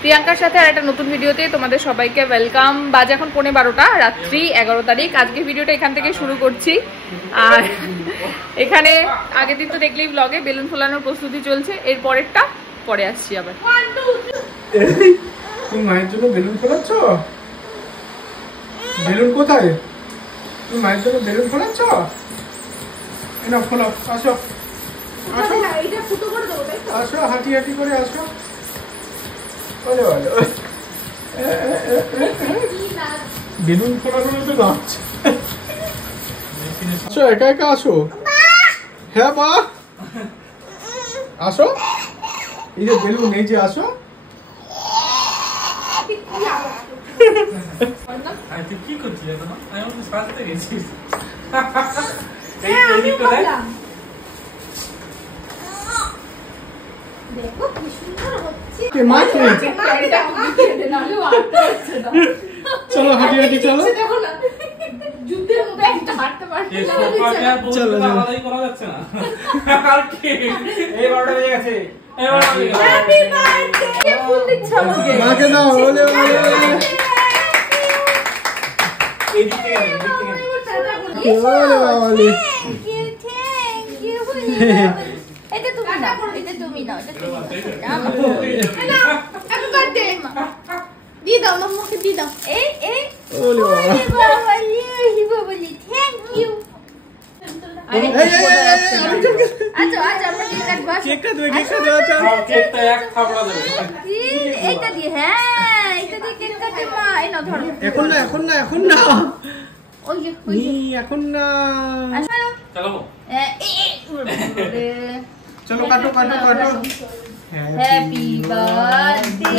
প্রিয়াঙ্কার সাথে আর একটা নতুন ভিডিওতে তোমাদের সবাইকে ওয়েলকাম। বাজে এখন 12:15 রাত্রি 11 তারিখ। আজকে ভিডিওটা এখান থেকে শুরু করছি। আর এখানে আগের দিন তো দেখলেই ব্লগে বেলুন ফোলানোর প্রস্তুতি চলছে, এর পরেরটা পরে আসছি আবার। তুমি মায়ের জন্য বেলুন ফোলাচ্ছ? বেলুন কোথায়? তুমি মায়ের জন্য বেলুন ফোলাচ্ছ? না ফোলাও, আসো আসো আসো, হাঁটি হাঁটি করে আসো। বেলুন ফোলানো তো নাচ। আসো, একা একা আসো। হ্যাঁ মা আসো, এই যে বেলুন, এই যে আসো। কি করছিস এখন? আমি সাজতে গেছিস। দেখো কি সুন্দর হচ্ছে। চলো হাঁটি হাঁটি চলো। যুদ্ধের মধ্যে একটা হাঁটতে পারছে না। চলো আলাদাই করা যাচ্ছে না। আর কি এই বারোটা বেজে গেছে। Happy birthday. ফুল দিচ্ছ আমাকে। মাকে দাও, ওলে ওলে। এই দিক থেকে এই দিক থেকে। ওলে ওলে। থ্যাংক ইউ এটা তুমি নাও, এটা তুমি নাও, এটা তুমি নাও। হ্যাপি বার্থডে দি দাও, মাম্মাকে দি দাও। এই এই ওলে বাবা হি বলি থ্যাংক ইউ। আরে আচ্ছা আচ্ছা আমরা কেক কাটবো। কেকটা দেবে, কেকটা দেওয়া চাও। কেকটা এক থাপড়া দেবে। এইটা দিয়ে, হ্যাঁ এইটা দিয়ে কেক কাটে মা। এই নাও ধরো। এখন না, এখন না, এখন না। ওই যে এখন না। চলো চলো কাটো কাটো কাটো। Happy birthday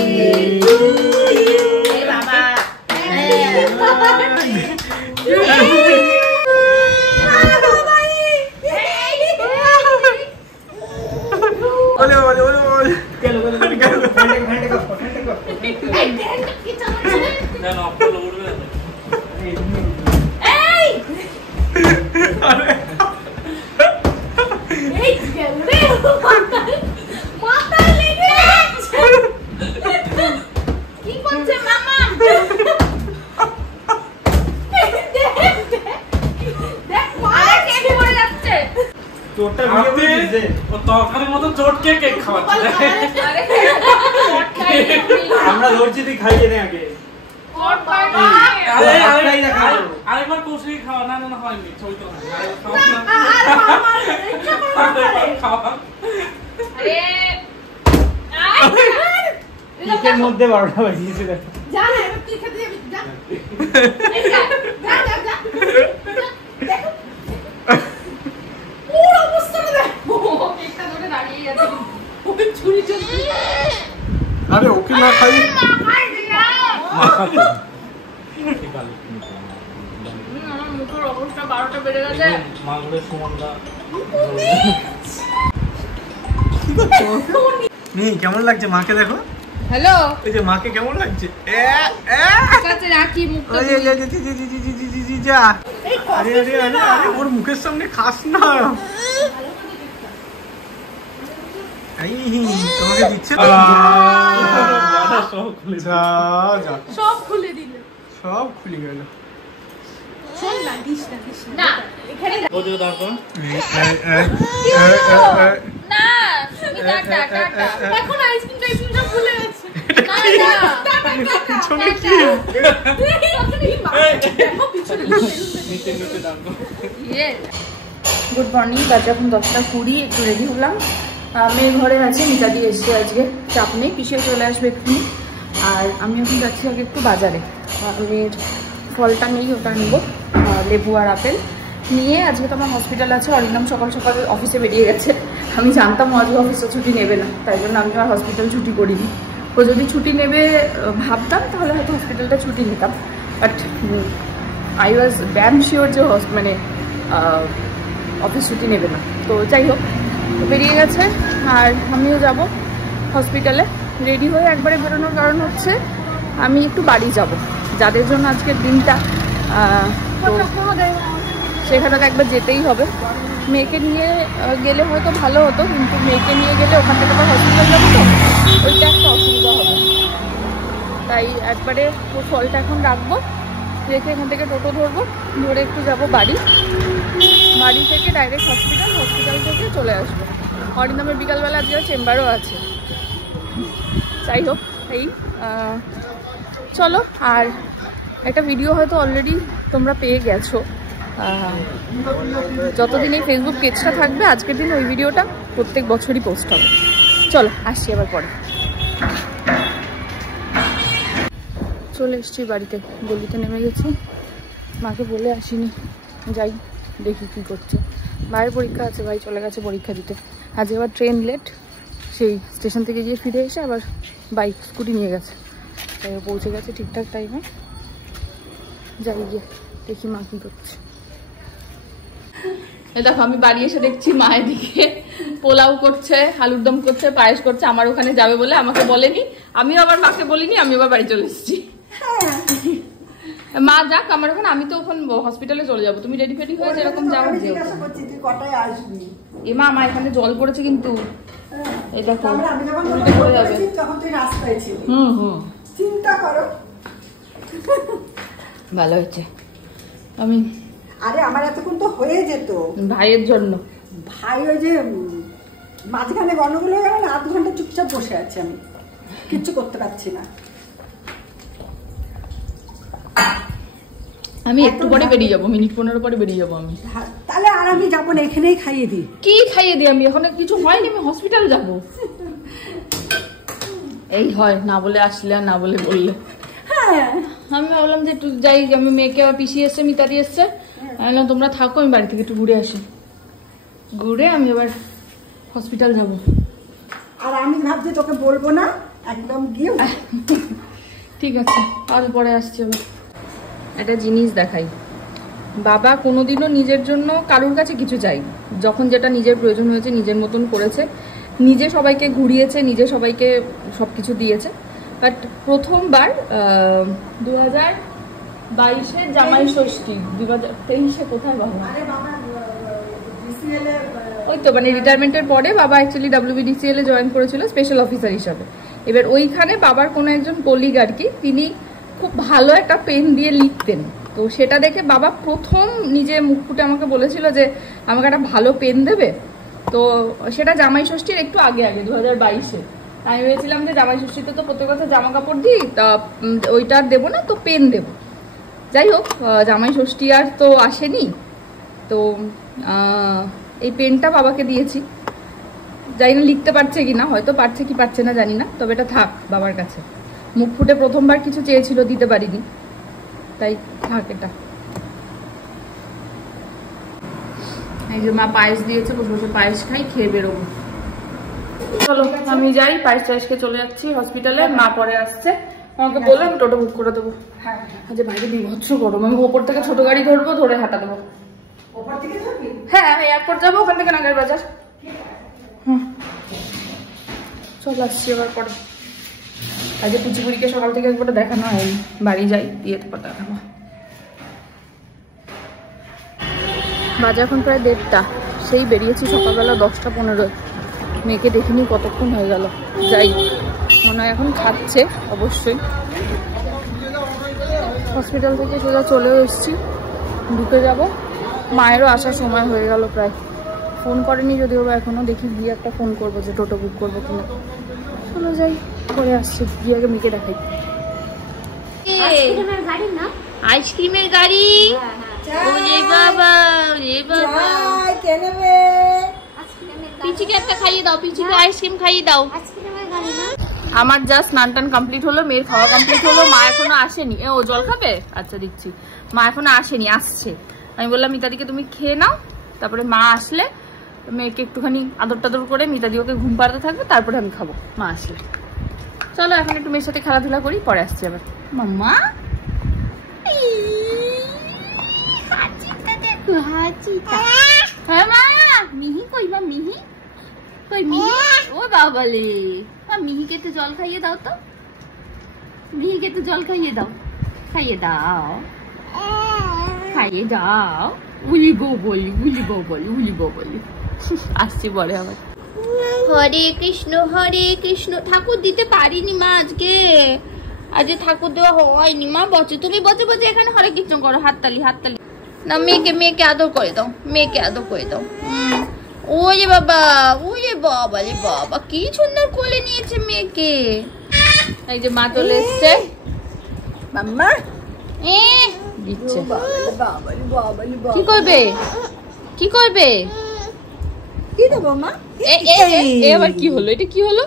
to you. এ বাবা ওলে ওলে ওলে ওলে। গেল গেল গেল। ফ্যান্টে কর কি চালাচ্ছে? না না আপনি উড়বে না। এই আরে এই গেল রে মাথা লেগে যাচ্ছে। কি করছে মামা? দেখ মারা কেক পড়ে যাচ্ছে। তোরটা আপনি ও তরকারির মতো চটকে কেক খাওয়াচ্ছে। আমরা ধরছি, তুই খাইয়ে নে আগে। আরেকবার কৌশলী খাওয়া। না না না হয়নি, ছবি তো কেকের মধ্যে 12টা বাজিয়েছে দেখো। যা না এবার কি খেতে যাবি? যা যা যা যা। দেখো পুরো অবস্থাটা দেখো। কেকটা ধরে দাঁড়িয়ে গেছে। ওকে ছুরি চলছে। আরে ওকে না খাই। আমার মুখের অবস্থা 12টা বেড়ে গেছে। মাগুরের সমানটা কেমন লাগছে মাকে দেখো। হ্যালো, এই যে মাকে কেমন লাগছে। ঠিক আছে রাখি মুখটা। যা। আরে আরে আরে আরে ওর মুখের সামনে খাস না। এই তোমাকে দিচ্ছে না। যা যা, সব খুলে দিল। সব খুলে গেল। শোন না দিস না দিস না। এখানে ওদিকে দাঁড় করো। না তুমি টাটা টাটা। এখন আইসক্রিম টাইসক্রিম সব ভুলে গেছে। না না পিছনে কি? নিচে নিচে দাঁড় করো। গুড মর্নিং, বাজে এখন 10:20। একটু রেডি হলাম। মেয়ে ঘরে আছে, মিতাদি এসছে আজকে, চাপ নেই, পিছিয়ে চলে আসবে এক্ষুনি। আর আমি এখন যাচ্ছি আগে একটু বাজারে। মেয়ের ফলটা নেই, ওটা নেবো, লেবু আর আপেল নিয়ে। আজকে তো আমার হসপিটাল আছে। অরিন্দম সকাল সকাল অফিসে বেরিয়ে গেছে। আমি জানতাম আজকে অফিসে ছুটি নেবে না, তাই জন্য আমি আর হসপিটাল ছুটি করিনি। ও যদি ছুটি নেবে ভাবতাম তাহলে হয়তো হসপিটালটা ছুটি নিতাম, but I was damn sure যে মানে অফিস ছুটি নেবে না। তো যাই হোক, বেরিয়ে গেছে আর আমিও যাব হসপিটালে। রেডি হয়ে একবারে বেরোনোর কারণ হচ্ছে আমি একটু বাড়ি যাব, যাদের জন্য আজকের দিনটা। তো সেখানে তো একবার যেতেই হবে। মেয়েকে নিয়ে গেলে হয়তো ভালো হতো, কিন্তু মেয়েকে নিয়ে গেলে ওখান থেকে আবার হসপিটাল যাবো, তো ওইটা একটা অসুবিধা হবে। একবারে ফলটা এখন রাখবো, রেখে এখান থেকে টোটো ধরবো, ধরে একটু যাবো বাড়ি, বাড়ি থেকে ডাইরেক্ট হসপিটাল, হসপিটাল থেকে চলে আসবো। অরিন্দমের বিকালবেলা আজকে চেম্বারও আছে। যাই হোক, এই চলো। আর একটা ভিডিও হয়তো অলরেডি তোমরা পেয়ে গেছো, যতদিন এই ফেসবুক পেজটা থাকবে আজকের দিন ওই ভিডিওটা প্রত্যেক বছরই পোস্ট হবে। চলো আসছি আবার পরে। চলে এসছি বাড়িতে, গলিতে নেমে গেছি, মাকে বলে আসিনি, যাই দেখি কি করছে। ভাইয়ের পরীক্ষা আছে, ভাই চলে গেছে পরীক্ষা দিতে। আজকে আবার ট্রেন লেট, সেই স্টেশন থেকে গিয়ে ফিরে এসে আবার বাইক স্কুটি নিয়ে গেছে, তাই পৌঁছে গেছে ঠিকঠাক টাইমে। যাই গিয়ে দেখি মা কি করছে। দেখো আমি বাড়ি এসে দেখছি মায়ের দিকে পোলাও করছে, আলুর দম করছে, পায়েস করছে। আমার ওখানে যাবে বলে আমাকে বলেনি, আমিও আবার মাকে বলিনি, আমি আবার বাড়ি চলে এসেছি। মা যাক আমার ওখানে, আমি তো ওখানে হসপিটালে চলে যাবো। তুমি রেডি ফেডি হয়ে যেরকম যাও। এ মা, আমার এখানে জল পড়েছে কিন্তু, এই দেখো উল্টে পড়ে যাবে। চিন্তা করো, ভালো হয়েছে। আমি আরে আমার এতক্ষণ তো হয়ে যেত ভাইয়ের জন্য। ভাই ওই যে মাঝখানে গন্ডগোল হয়ে গেল না, 8 ঘন্টা চুপচাপ বসে আছি, আমি কিচ্ছু করতে পারছি না। আমি একটু পরে বেরিয়ে যাবো, মিনিট 15 পরে বেরিয়ে যাবো আমি। তাহলে আর আমি যাবো না, এখানেই খাইয়ে দিই। কি খাইয়ে দিই? আমি এখন কিছু হয়নি, আমি হসপিটাল যাবো। এই হয় না বলে আসলে আর না বলে বললে। আমি ভাবলাম যে একটু যাই, আমি মেয়েকে আবার পিসি এসছে, মিতাদি এসছে, আমি বললাম তোমরা থাকো, আমি বাড়ি থেকে একটু ঘুরে আসি, ঘুরে আমি এবার হসপিটাল যাব। আর আমি ভাবছি তোকে বলবো না, একদম গিয়ে ঠিক আছে, আজ পরে আসছি। আবার একটা জিনিস দেখাই, বাবা কোনোদিনও নিজের জন্য কারোর কাছে কিছু চাই, যখন যেটা নিজের প্রয়োজন হয়েছে নিজের মতন করেছে, নিজে সবাইকে ঘুরিয়েছে, নিজে সবাইকে সবকিছু দিয়েছে। বাট প্রথমবার 2022-এ জামাই ষষ্ঠী, 2023-এ কোথায় বাবা? ওই তো মানে রিটায়ারমেন্টের পরে বাবা অ্যাকচুয়ালি WBDCL এ জয়েন করেছিল স্পেশাল অফিসার হিসাবে। এবার ওইখানে বাবার কোনো একজন কলিগ আর কি, তিনি খুব ভালো একটা পেন দিয়ে লিখতেন, তো সেটা দেখে বাবা প্রথম নিজে মুখ ফুটে আমাকে বলেছিল যে আমাকে একটা ভালো পেন দেবে। তো সেটা জামাই ষষ্ঠীর একটু আগে 2022-এ। আমি ভেবেছিলাম যে জামাই ষষ্ঠীতে তো প্রত্যেক কথা জামা কাপড় দিই, তা ওইটা আর দেবো না, তো পেন দেব। যাই হোক, জামাই ষষ্ঠী আর তো আসেনি, তো এই পেনটা বাবাকে দিয়েছি। জানি না লিখতে পারছে কিনা, হয়তো পারছে কি পারছে না জানি না, তবে এটা থাক বাবার কাছে। মুখ ফুটে প্রথমবার কিছু চেয়েছিল, দিতে পারিনি, তাই থাক এটা। এই যে মা পায়েস দিয়েছে, বসে বসে পায়েস খাই, খেয়ে বেরোবো। চলো আমি যাই, পায়েস টায়েস খেয়ে চলে যাচ্ছি হসপিটালে। মা পরে আসছে, আমাকে বললাম টোটো বুক করে দেবো। আচ্ছা বাইরে বিভৎস গরম, আমি ওপর থেকে ছোট গাড়ি ধরবো, ধরে হাঁটা দেবো। হ্যাঁ আমি এয়ারপোর্ট যাবো, ওখান থেকে নাগের বাজার। চল আসছি এবার পরে। আজকে পুচিপুরিকে সকাল থেকে একবার দেখানো হয়নি, বাড়ি যাই দিয়ে তারপর দেখাবো। বাজে এখন প্রায় 1:30, সেই বেরিয়েছি সকালবেলা 10টা 15। মেয়েকে দেখিনি কতক্ষণ হয়ে গেল। যাই, মনে হয় এখন খাচ্ছে অবশ্যই। হসপিটাল থেকে সোজা চলেও এসেছি, ঢুকে যাব। মায়েরও আসার সময় হয়ে গেল প্রায়, ফোন করেনি যদিও বা এখনো, দেখি গিয়ে একটা ফোন করবো যে টোটো বুক করবো কিনা। চলো যাই, করে আসছি, গিয়ে আগে মেয়েকে দেখাই। আইসক্রিমের গাড়ি, বাবা পিচিকে একটা খাইয়ে দাও, পিচিকে আইসক্রিম খাইয়ে দাও। আমার জাস্ট স্নান টান কমপ্লিট হলো, মেয়ের খাওয়া কমপ্লিট হলো, মা এখনো আসেনি। ও জল খাবে? আচ্ছা দিচ্ছি। মা এখনো আসেনি, আসছে। আমি বললাম মিতাদিকে তুমি খেয়ে নাও, তারপরে মা আসলে মেয়েকে একটুখানি আদর টাদর করে মিতাদি ওকে ঘুম পাড়াতে থাকবে, তারপরে আমি খাবো মা আসলে। চলো এখন একটু মেয়ের সাথে খেলাধুলা করি, পরে আসছি আবার। মাম্মা হ্যাঁ মা, মিহি কই? বা মিহি কই? মিহি ও বাবালে, মিহিকে তো জল খাইয়ে দাও, তো মিহিকে তো জল খাইয়ে দাও, খাইয়ে দাও, খাইয়ে দাও। উলি গো বলি, উলি গো বলি, উলি গো বলি। আসছি পরে আবার। হরে কৃষ্ণ ঠাকুর দিতে পারিনি মা আজকে, আজ ঠাকুর দেওয়া হয়নি মা, বসে তুমি বসে বসে এখানে হরে কীর্তন করো, হাততালি হাততালি না। মেয়েকে আদর করে দাও, মেয়েকে আদর করে দাও। ওরে বাবা, ওরে বাবা রে বাবা, কি সুন্দর কোলে নিয়েছে মেয়েকে। এই যে মা চলে এসছে, মাম্মা দিচ্ছে। বাবালি বাবালি কি করবে কি করবে? কি দেবো মা? এবার কি হলো? এটা কি হলো?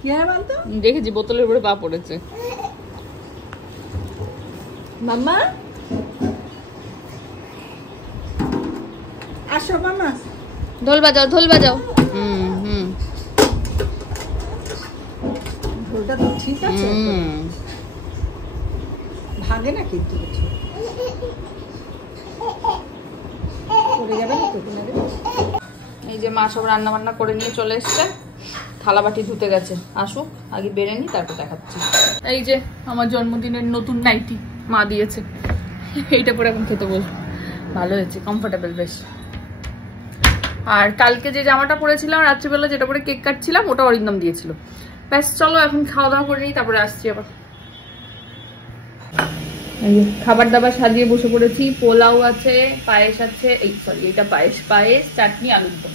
কি হয় বলতো? দেখেছি বোতলের উপরে পা পড়েছে। মাম্মা আসো মাম্মা, ঢোল বাজাও ঢোল বাজাও। হুম ঢোলটা তো ঠিক আছে, ভাঙে না কিন্তু কিছু, পড়ে যাবে না তো? এই যে মা সব রান্না বান্না করে নিয়ে চলে এসছে, থালা বাটি ধুতে গেছে, আসুক আগে বেড়ে নি তারপর দেখাচ্ছি। এই যে আমার জন্মদিনের নতুন নাইটি মা দিয়েছে, এইটা পরে এখন খেতে বলবো। ভালো হয়েছে, কমফোর্টেবল বেশ। আর কালকে যে জামাটা পরেছিলাম রাত্রিবেলা, যেটা পরে কেক কাটছিলাম, ওটা অরিন্দম দিয়েছিল। ব্যাস চলো এখন খাওয়া দাওয়া করে নিই, তারপরে আসছি আবার। খাবার দাবার সাজিয়ে বসে পড়েছি, পোলাও আছে, পায়েস আছে, এই সরি এটা পায়েস, পায়েস চাটনি আলুর দম।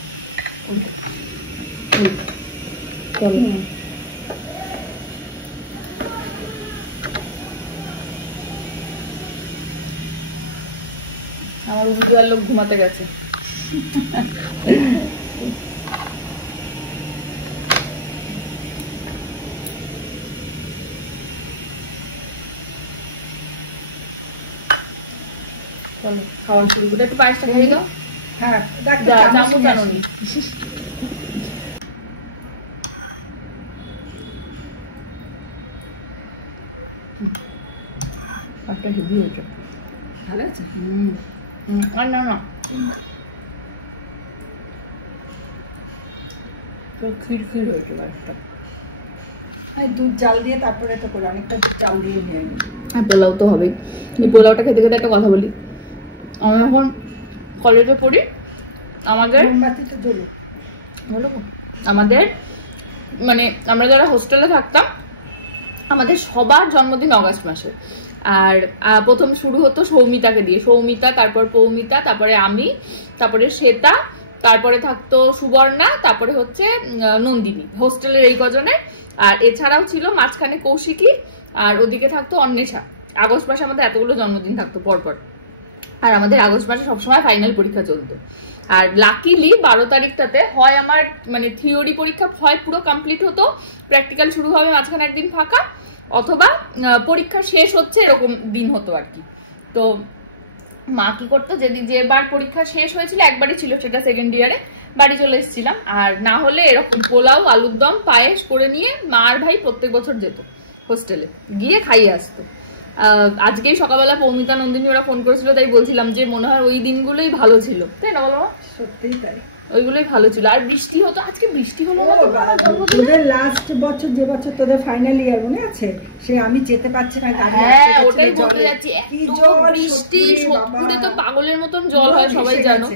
আমার উজ্জ্বল লোক ঘুমাতে গেছে। চলো খাওয়া শুরু করে, একটু পায়েসটা খাইয়ে দাও। হ্যাঁ চামচ জানো নি। একটা হেভি হয়েছে, ভালো আছে। আর না না ক্ষীর ক্ষীর হয়েছে পায়েসটা। দুধ জাল দিয়ে তারপরে তো করে অনেকটা জাল দিয়ে নিয়ে নেবে। হ্যাঁ পোলাও তো হবেই। এই পোলাওটা খেতে খেতে একটা কথা বলি, আমি এখন কলেজে পড়ি, আমাদের মোমবাতিটা জ্বলো, আমাদের মানে আমরা যারা হোস্টেলে থাকতাম, আমাদের সবার জন্মদিন অগাস্ট মাসে। আর প্রথম শুরু হতো সৌমিতাকে দিয়ে, সৌমিতা, তারপর পৌমিতা, তারপরে আমি, তারপরে শ্বেতা, তারপরে থাকতো সুবর্ণা, তারপরে হচ্ছে নন্দিনী, হোস্টেলের এই কজনের। আর এছাড়াও ছিল মাঝখানে কৌশিকী, আর ওদিকে থাকতো অন্বেষা। আগস্ট মাসে আমাদের এতগুলো জন্মদিন থাকতো পরপর। আর আমাদের আগস্ট মাসে সবসময় ফাইনাল পরীক্ষা চলতো। আর লাকিলি 12 তারিখটাতে হয় আমার মানে থিওরি পরীক্ষা হয় পুরো কমপ্লিট হতো, প্র্যাকটিক্যাল শুরু হবে, মাঝখানে একদিন ফাঁকা, অথবা পরীক্ষা শেষ হচ্ছে এরকম দিন হতো আর কি। তো মা কি করতো, যেবার পরীক্ষা শেষ হয়েছিল, একবারই ছিল সেটা সেকেন্ড ইয়ারে, বাড়ি চলে এসেছিলাম। আর না হলে এরকম পোলাও আলুর দম পায়েস করে নিয়ে মা আর ভাই প্রত্যেক বছর যেত হোস্টেলে, গিয়ে খাইয়ে আসতো। আজকেই সকালবেলা পৌমিতা নন্দিনী ওরা ফোন করেছিল, তাই বলছিলাম যে মনে হয় ওই দিনগুলোই ভালো ছিল, তাই না বলো? সত্যিই তাই, ওইগুলোই ভালো ছিল। আর বৃষ্টি হতো, আজকে বৃষ্টি হলো না। তোদের লাস্ট বছর, যে বছর তোদের ফাইনাল ইয়ার মনে আছে, সে আমি যেতে পারছি না, হ্যাঁ ওটাই বলতে যাচ্ছি, এত বৃষ্টি, সোদপুরে তো পাগলের মতন জল হয় সবাই জানো।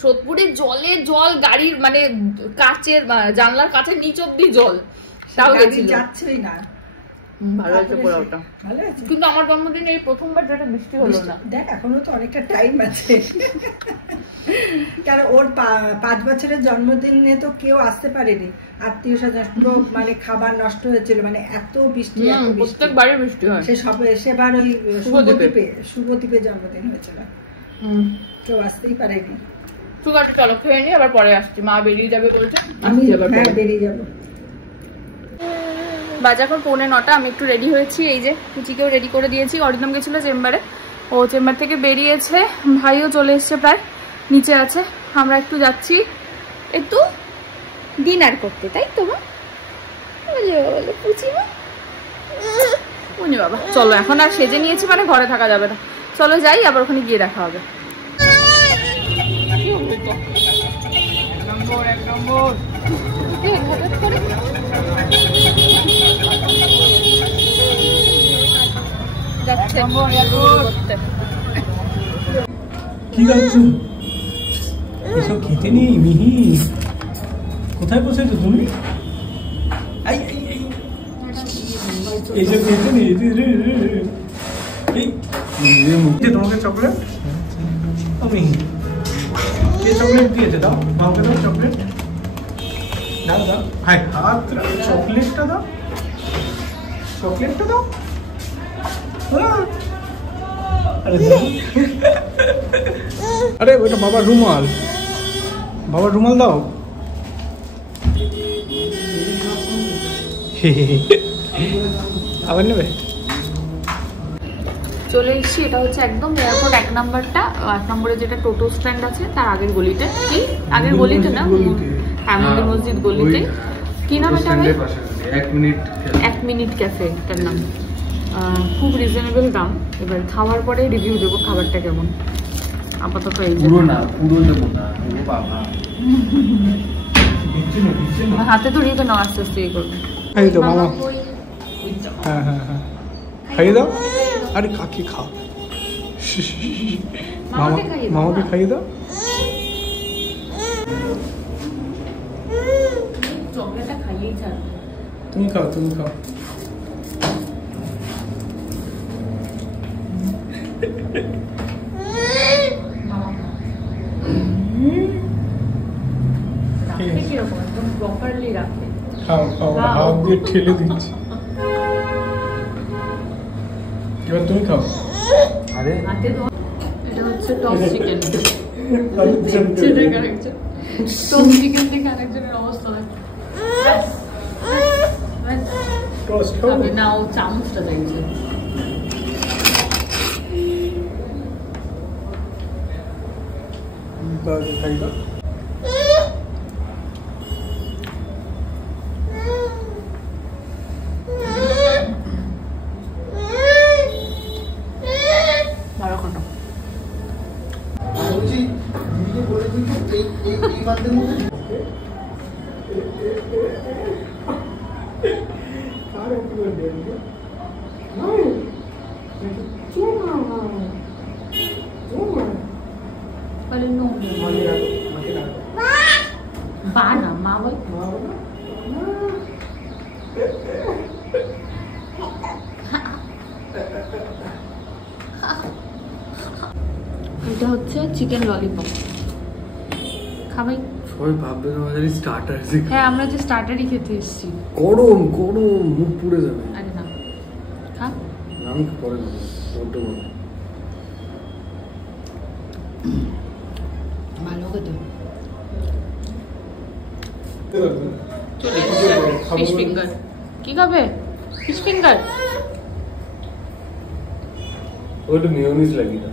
সোদপুরে জলে জল, গাড়ির মানে কাচের জানলার কাছের নিচ অব্দি জল, তাও গেছিল, যাচ্ছেই না। ভালো হয়েছে পোলাওটা, ভালো আছে। কিন্তু আমার জন্মদিনে এই প্রথমবার যেটা বৃষ্টি হলো না। দেখ এখনো তো অনেকটা টাইম আছে, কারণ ওর 5 বছরের জন্মদিনে তো কেউ আসতে পারেনি, আত্মীয় স্বজন পুরো মানে খাবার নষ্ট হয়েছিল, মানে এত বৃষ্টি, প্রত্যেকবারই বৃষ্টি হয়। সে সব সেবার ওই শুভদ্বীপে জন্মদিন হয়েছিল, কেউ আসতেই পারেনি। ঠিক আছে চলো খেয়ে নি, আবার পরে আসছি, মা বেরিয়ে যাবে বলছে, আমি বেরিয়ে যাবো। বাজে এখন 8:45, আমি একটু রেডি হয়েছি, এই যে কুচিকেও রেডি করে দিয়েছি। অরিন্দম গেছিল চেম্বারে, ও চেম্বার থেকে বেরিয়েছে, ভাইও চলে এসছে, প্রায় নিচে আছে। আমরা একটু যাচ্ছি একটু ডিনার করতে, তাই তো বাবা? চলো এখন আর সেজে নিয়েছি মানে ঘরে থাকা যাবে না, চলো যাই, আবার ওখানে গিয়ে দেখা হবে। কি করছো? এসব খেতে নেই মিহি, কোথায় বসেছো তুমি? এইসব খেয়েছে তোমাকে চকলেট আমি কে চকলেট দিয়েছে? দাও মাকে দাও চকলেট, দাও দাও, হাই হাত চকলেটটা দাও, চকলেটটা দাও। আরে ওটা বাবার রুমাল, বাবার রুমাল দাও। আবার নেবে? চলে এসেছি, এটা হচ্ছে একদম এয়ারপোর্ট 1 নম্বরটা, 1 নম্বরে যেটা টোটো স্ট্যান্ড আছে তার আগের গলিতে। কি আগের গলিতে না, মন্দির মসজিদ গলিতে। কি নাম এটা? 1 মিনিট ক্যাফে তার নাম। খুব রিজনেবল দাম। এবার খাওয়ার পরে রিভিউ দেবো খাবারটা কেমন। আপাতত এই পুরো না, পুরো দেবো না বাবা, হাতে তো নিতে না, আস্তে আস্তে করবে। খাইয়ে দাও মামা। হ্যাঁ হ্যাঁ হ্যাঁ খাইয়ে দাও। আরে কাকে খাও, মামাকে খাইয়ে দাও। চকলেটটা খাইয়েই ছাড়। তুমি খাও, তুমি খাও। কিরকম একদম প্রপারলি রাখে। খাও খাও, হাত দিয়ে ঠেলে দিচ্ছি। এবার তুমি খাও। আরে এটা হচ্ছে টপ চিকেন। টপ চিকেন দেখে আরেকজনের অবস্থা না, ও চামচটা চাইছে। খাই দাও। এটা হচ্ছে চিকেন ললিপপ। খাবাই সবাই ভাববে আমাদের স্টার্টার। হ্যাঁ, আমরা যে স্টার্টারই খেতে এসেছি। গরম গরম, মুখ পুড়ে যাবে। আরে না, খা। আমি পরে নেবো, বড্ড গরম। ভালো খেতে। Fish finger. কি খাবে? Fish finger. ওটা মিয়োনিজ লাগি না।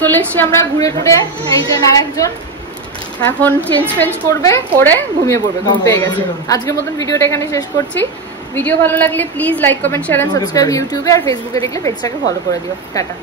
চলে এসছি আমরা ঘুরে ঘুরে। এই যে আরেকজন এখন চেঞ্জ করবে, করে ঘুমিয়ে পড়বে, ঘুম পেয়ে গেছে। আজকের মতন ভিডিওটা এখানে শেষ করছি। ভিডিও ভালো লাগলে please like, comment, share and subscribe ইউটিউবে, আর ফেসবুকে দেখলে পেজটাকে ফলো করে দিও। টাটা।